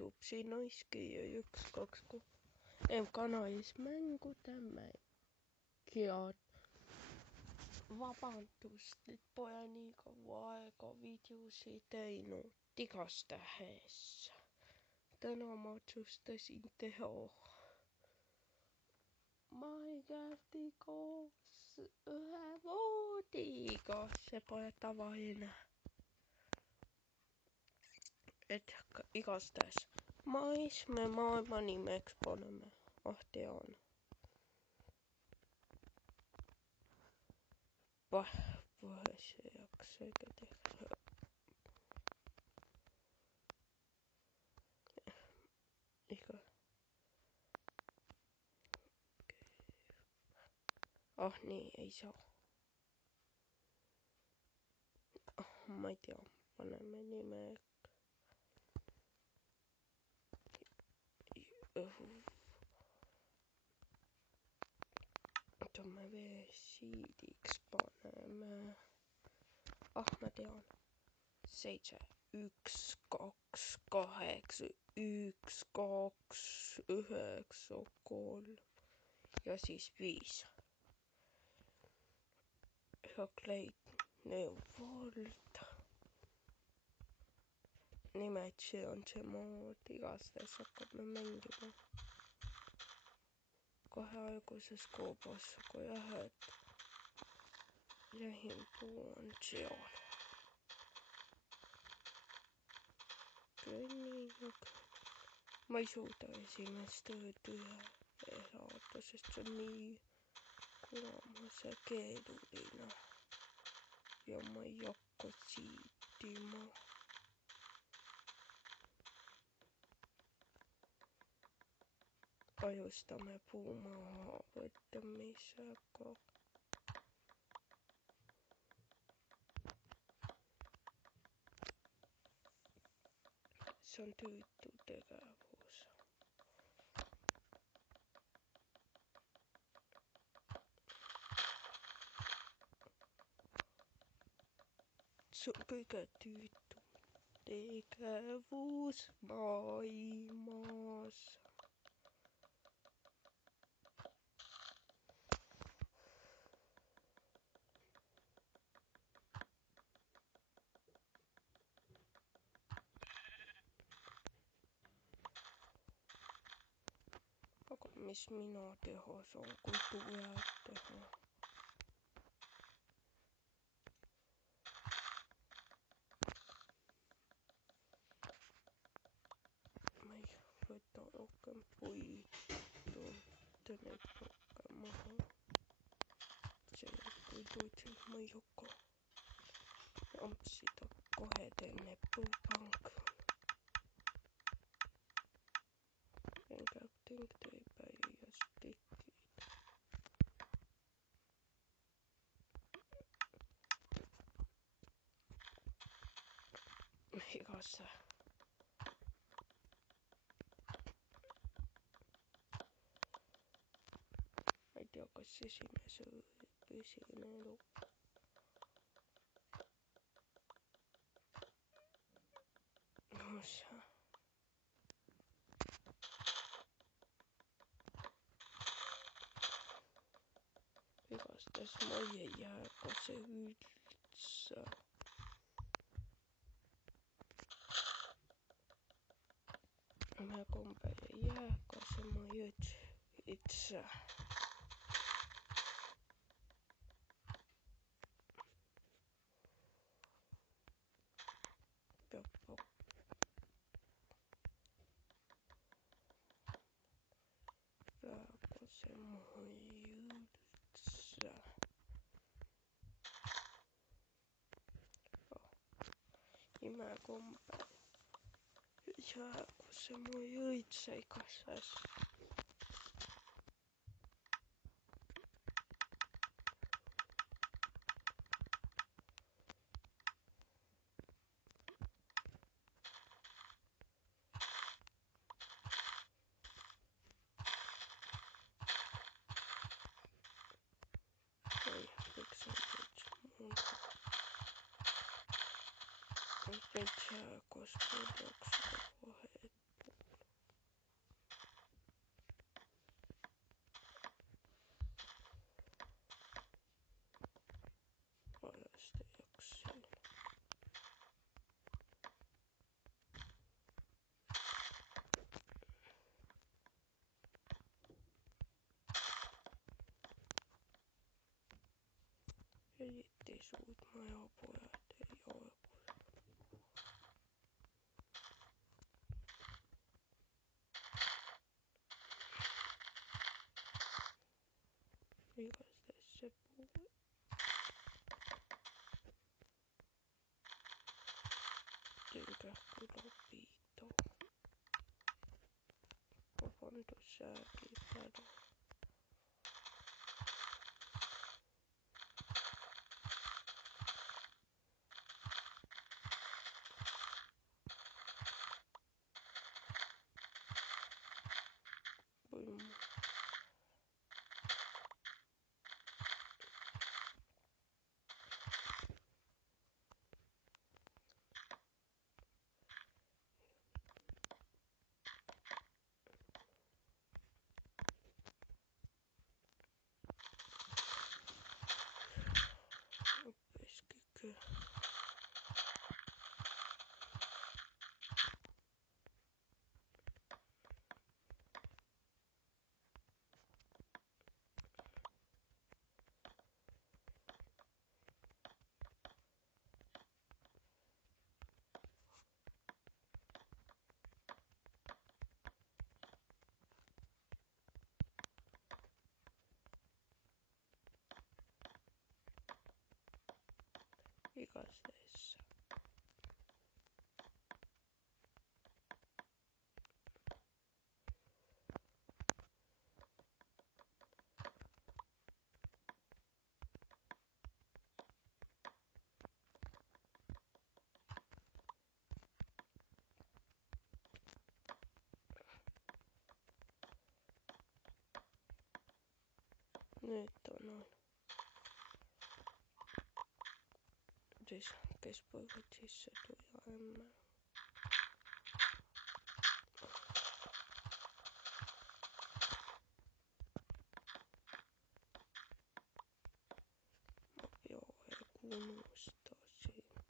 YouTube, siin olisikin ju 1, 2, 3 kanalis mängude mängijad. Vabandust, et pole nii kaua aega videosid teinud. Igastahes täna ma otsustasin teha Minecrafti koos ühe voodiga. See pole tavaline. Et igastahes mais me maailma nimeks paneme. Tean. Vahest ei jaksagi teha. Iga. Nii ei saa. Ma ei tea, paneme nime. Toome veesiidiks, paneme. Ma tean. 7, 1, 2, 8, 1, 2, 9, 3 ja siis 5. Volt. Nimelt see on see mood, igastahes hakkame mängima. Kohe alguses koobas, kui lähed. Lähim puu on seal. Ma ei suuda esimest ööd üle elada, sest see on nii kuramuse keeruline. Ja ma ei hakka siidima. Alustame puu maha võtmisega. See on tüütu tegevus. See on kõige tüütum tegevus maailmas. Aga mis mina teha saan, kui tuleb teha? Ma ei võta rohkem puidu, tõnen rohkem maha. Selle puiduid ma ei hakka ampsida, kohe teen puupank. Crafting table ja stickid. Igasse. Ma ei tea, kas esimese püsine elu. Igastahes ma ei jää ka see üldse. Me kombel ei jää ka see ma üldse. Praegu see ma üldse. Imekombel. Praegu see ma üldse igases. Miks on täitsa muuda? Täitsa koos puudaks vahet. majapojat ei ole. Rikastes se puu. Tynkää kun opitoo. Kopantu sääkin pädä. Boom. Peskikö? Vikasteissa. Nyt on noin. Siis kespoivat sissetu ja emmä. Joo, ei kunnustaa siinä.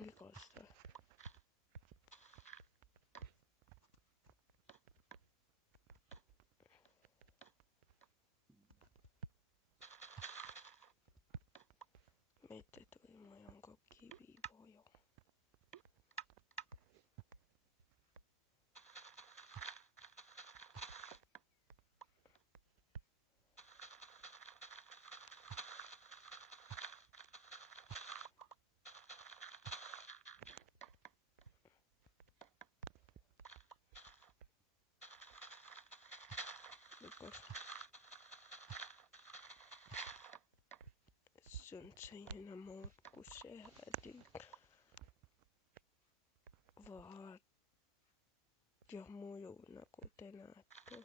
Rikasta. Meitä tuli mojanko kivivojo. Rikas. Sunt siinä muut kuin se häti. Vaat ja mujuna kuten näette.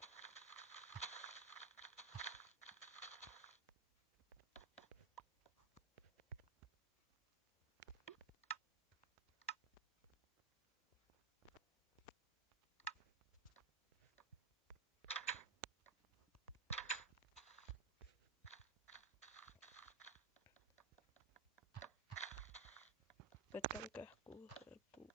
Vetän kähkuun puu.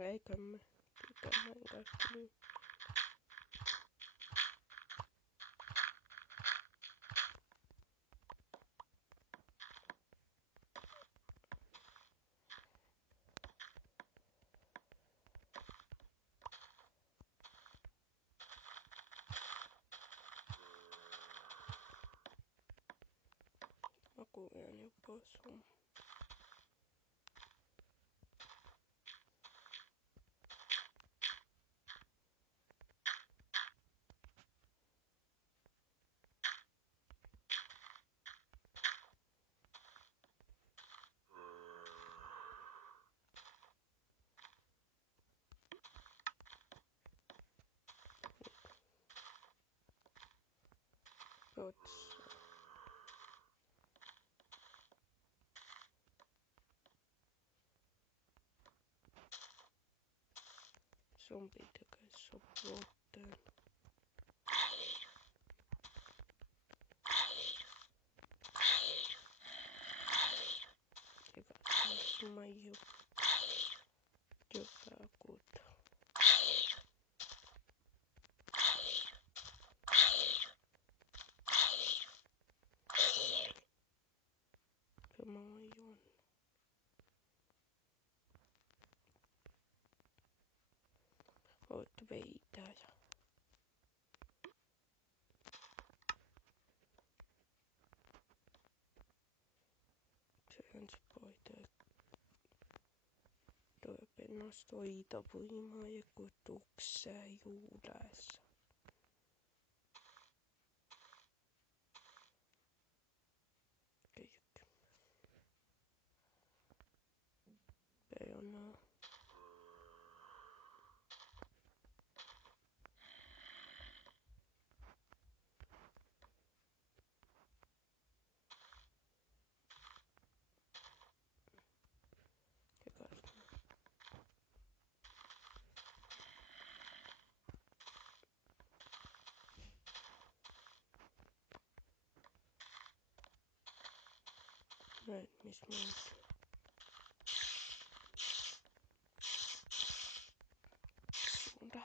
Eikä me tekemään kaikki niin. Aku vien jopa sun. Otsa. Sun pitäisi sopua tän. Eikä mä joka kuuta. Mä oon Jonna. Oot veitäjä. Transporter. Pennastoita voimaa ja kutuksia juuressa. Perona. Näet mis mä oon. Suunta.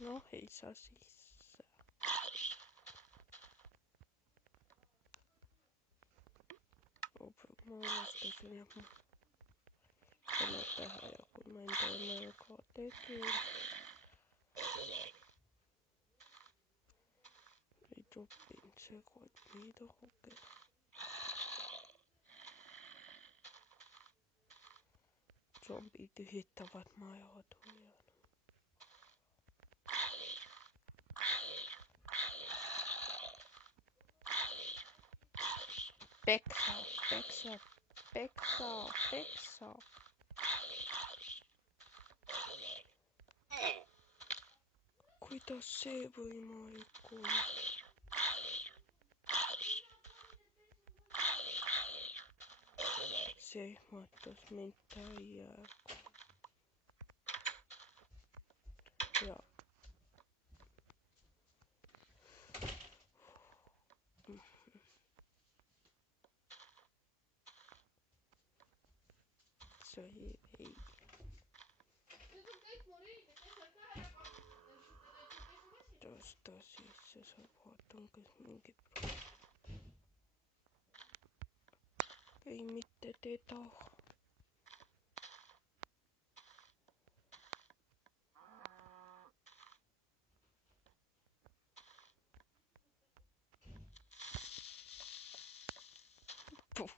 No ei saa sisään. Mä vastasin ja mä tänne tähän ja kun mä en toimeen joka tekin. Ei toppiin se koit niitä hokea. Zombit tyhjittävät majoitujan. Peksaa, peksaa, peksaa, peksaa. Kuidas see võimalik on? See ehmatas mind täiega. Ja see ei. Tõsta sisse, sa vaatan, kas mingi ei mitte teda. Puh.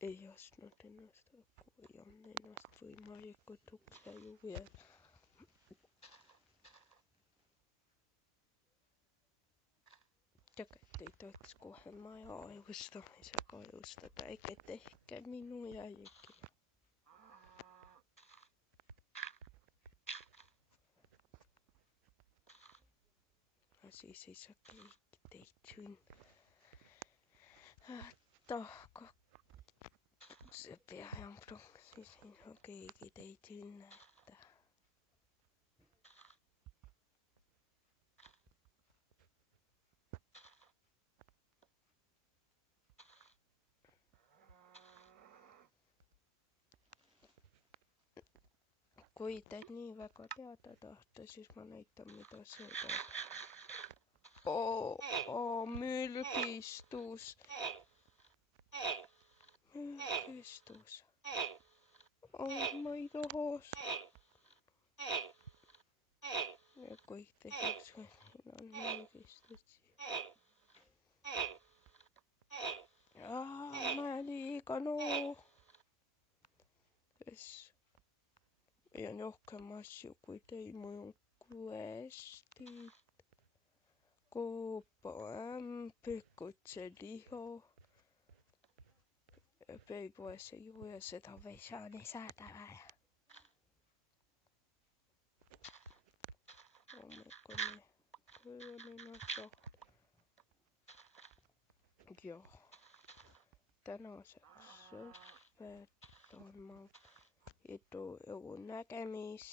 Ei ostnud ennast aku ja on ennast võimalikku tukja juurde. Tegelikult ei tohiks kohe maja ajustamisega ajustada, eikä tehke minu jälgi. Ja siis ei saa keegi teid tahka. Se peajan siis ei saa keegi teid ünnätä. kui teid nii väga teada tahta, siis ma näitan, mida see teeb. Mürgistus. Ma ei taha. Ja kõik teiseks on mürgistusi. Mä liiga ja on rohkem asju, kui teil mul on questid, pikutse-liha, veepoes ei joo ja seda ei saa lisada veel. Hommikune köölinasahtel. Jah, tänaseks lõpetan ma edu nägemist.